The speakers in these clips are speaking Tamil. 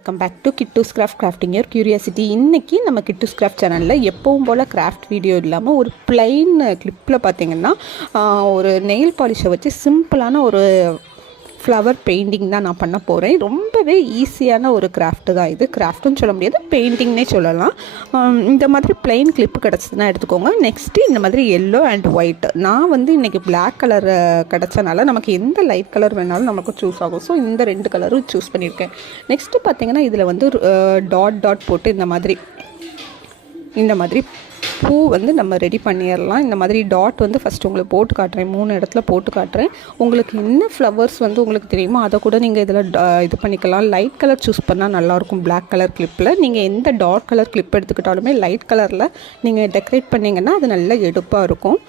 Welcome back to Kittoos craft crafting your curiosity இன்றைக்கி நம்ம கிட்டூஸ் கிராஃப்ட் சேனலில் எப்பவும் போல் கிராஃப்ட் வீடியோ இல்லாமல் ஒரு பிளைன் கிளிப்பில் பார்த்தீங்கன்னா ஒரு நெயில் பாலிஷை வச்சு சிம்பிளான ஒரு ஃப்ளவர் பெயிண்டிங் தான் நான் பண்ண போகிறேன் ரொம்பவே ஈஸியான ஒரு கிராஃப்ட்டு தான் இது. கிராஃப்ட்னு சொல்ல முடியாது பெயிண்டிங்னே சொல்லலாம். இந்த மாதிரி பிளெயின் கிளிப்பு கிடச்சதுன்னா எடுத்துக்கோங்க. நெக்ஸ்ட்டு இந்த மாதிரி எல்லோ அண்ட் ஒயிட் நான் வந்து இன்றைக்கி பிளாக் கலர் கிடச்சனால நமக்கு எந்த லைட் கலர் வேணாலும் நமக்கு சூஸ் ஆகும். ஸோ இந்த ரெண்டு கலரும் சூஸ் பண்ணியிருக்கேன். நெக்ஸ்ட்டு பார்த்தீங்கன்னா இதில் வந்து டாட் டாட் போட்டு இந்த மாதிரி இந்த மாதிரி பூ வந்து நம்ம ரெடி பண்ணிடலாம் இந்த மாதிரி டாட் வந்து ஃபஸ்ட்டு உங்களுக்கு போட்டு காட்டுறேன். மூணு இடத்துல போட்டு காட்டுறேன். உங்களுக்கு என்ன ஃப்ளவர்ஸ் வந்து உங்களுக்கு தெரியுமோ அதை கூட நீங்கள் இதில் இது பண்ணிக்கலாம். லைட் கலர் சூஸ் பண்ணால் நல்லாயிருக்கும் பிளாக் கலர் கிளிப்பில் நீங்கள் எந்த டாட் கலர் கிளிப் எடுத்துக்கிட்டாலுமே லைட் கலரில் நீங்கள் டெக்கரேட் பண்ணிங்கன்னா அது நல்லா எடுப்பாக இருக்கும்.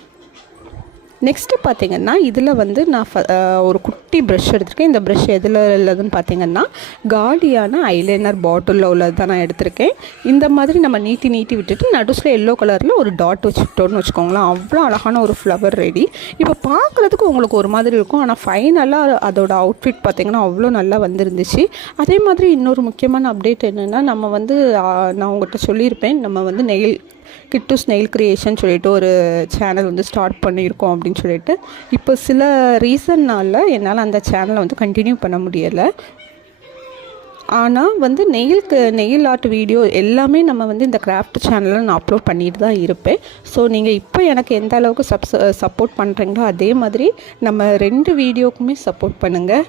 நெக்ஸ்ட்டு பார்த்தீங்கன்னா இதில் வந்து நான் ஃப- ஒரு குட்டி ப்ரஷ் எடுத்திருக்கேன். இந்த ப்ரஷ் எதில் உள்ளதுன்னு பார்த்தீங்கன்னா காலியான ஐலைனர் பாட்டிலில் உள்ளது தான் நான் எடுத்திருக்கேன். இந்த மாதிரி நம்ம நீட்டி நீட்டி விட்டுட்டு நடுஸில் எல்லோ கலரில் ஒரு டாட் வச்சுக்கிட்டோன்னு வச்சுக்கோங்களேன். அவ்வளோ அழகான ஒரு ஃப்ளவர் ரெடி இப்போ பார்க்குறதுக்கு உங்களுக்கு ஒரு மாதிரி இருக்கும். ஆனால் ஃபைனலாக அதோட அவுட்ஃபிட் பார்த்திங்கன்னா அவ்வளோ நல்லா வந்திருந்துச்சு. அதே மாதிரி இன்னொரு முக்கியமான அப்டேட் என்னென்னா நம்ம வந்து நான் உங்கள்கிட்ட சொல்லியிருப்பேன். நம்ம வந்து நெயில் கிட்டு நெயில் க்ரியேஷன் சொல்லிட்டு ஒரு சேனல் வந்து ஸ்டார்ட் பண்ணியிருக்கோம் அப்படின்னு சொல்லிட்டு. இப்போ சில ரீசன்னால் என்னால் அந்த சேனலை வந்து கண்டினியூ பண்ண முடியலை. ஆனால் வந்து நெயிலுக்கு நெயில் ஆர்ட் வீடியோ எல்லாமே நம்ம வந்து இந்த கிராஃப்ட் சேனலில் நான் அப்லோட் பண்ணிட்டு தான் இருப்பேன். ஸோ நீங்கள் இப்போ எனக்கு எந்த அளவுக்கு சப்ஸ் சப்போர்ட் பண்ணுறீங்களோ அதே மாதிரி நம்ம ரெண்டு வீடியோக்குமே சப்போர்ட் பண்ணுங்கள்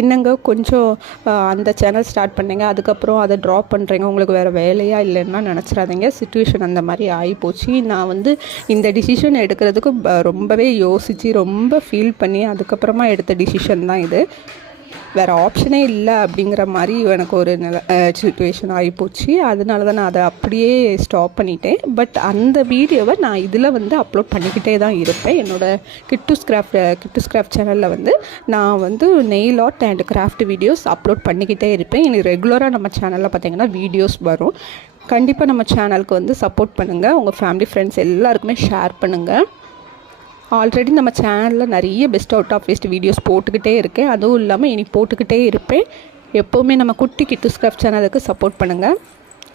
என்னங்க கொஞ்சம் அந்த சேனல் ஸ்டார்ட் பண்ணீங்க அதுக்கப்புறம் அதை ட்ராப் பண்ணுறீங்க உங்களுக்கு வேறு வேலையாக இல்லைன்னா நினச்சிடாதீங்க. சுச்சுவேஷன் அந்த மாதிரி ஆகிப்போச்சு நான் வந்து இந்த டிசிஷன் எடுக்கிறதுக்கு ரொம்பவே யோசித்து ரொம்ப ஃபீல் பண்ணி அதுக்கப்புறமா எடுத்த டிசிஷன் தான் இது. வேறு ஆப்ஷனே இல்லை அப்படிங்கிற மாதிரி எனக்கு ஒரு நில சுச்சுவேஷன் ஆகிப்போச்சு அதனால தான் நான் அதை அப்படியே ஸ்டாப் பண்ணிட்டேன். பட் அந்த வீடியோவை நான் இதில் வந்து அப்லோட் பண்ணிக்கிட்டே தான் இருப்பேன். என்னோடய கிட்டூஸ் கிராஃப்ட் கிட்டூஸ் கிராஃப்ட் சேனலில் வந்து நான் வந்து nail art and craft videos upload பண்ணிக்கிட்டே இருப்பேன். எனக்கு ரெகுலராக நம்ம சேனலில் பார்த்திங்கன்னா வீடியோஸ் வரும். கண்டிப்பாக நம்ம சேனலுக்கு வந்து சப்போர்ட் பண்ணுங்கள் உங்கள் ஃபேமிலி ஃப்ரெண்ட்ஸ் எல்லாருக்குமே ஷேர் பண்ணுங்கள் ஆல்ரெடி நம்ம சேனலில் நிறைய best out of waste videos போட்டுக்கிட்டே இருக்கேன். அதுவும் இல்லாமல் இனி போட்டுக்கிட்டே இருப்பேன். எப்போவுமே நம்ம குட்டி கிட்டு ஸ்கிராஃப்ட் சேனலுக்கு சப்போர்ட் பண்ணுங்கள்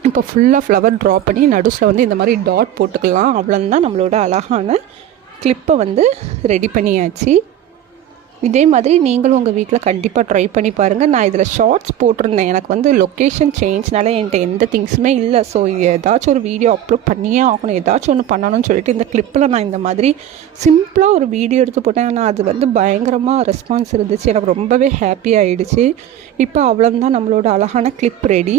இப்போ ஃபுல்லாக ஃப்ளவர் ட்ரா பண்ணி நடுஸில் வந்து இந்த மாதிரி டாட் போட்டுக்கலாம். அவ்வளோந்தான் நம்மளோட அழகான கிளிப்பை வந்து ரெடி பண்ணியாச்சு. இதே மாதிரி நீங்களும் உங்கள் வீட்டில் கண்டிப்பாக ட்ரை பண்ணி பாருங்கள் நான் இதில் ஷார்ட்ஸ் போட்டிருந்தேன். எனக்கு வந்து லொக்கேஷன் சேஞ்ச்னால என்கிட்ட எந்த திங்ஸுமே இல்லை. ஸோ ஏதாச்சும் ஒரு வீடியோ அப்லோட் பண்ணியே ஆகணும். ஏதாச்சும் ஒன்று பண்ணணும்னு சொல்லிட்டு இந்த கிளிப்பில் நான் இந்த மாதிரி சிம்பிளாக ஒரு வீடியோ எடுத்து போட்டேன். ஆனால் அது வந்து பயங்கரமாக ரெஸ்பான்ஸ் இருந்துச்சு. எனக்கு ரொம்பவே ஹாப்பி ஆகிடுச்சு இப்போ அவ்வளோதான் நம்மளோட அழகான கிளிப் ரெடி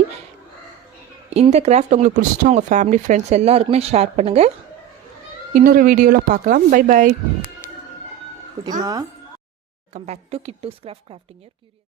இந்த கிராஃப்ட் உங்களுக்கு பிடிச்சிட்டா உங்கள் ஃபேமிலி ஃப்ரெண்ட்ஸ் எல்லாருக்குமே ஷேர் பண்ணுங்கள் இன்னொரு வீடியோவில் பார்க்கலாம். பை பை குட்டிமா? Come back to Kittu's Craft Crafting Your Curious.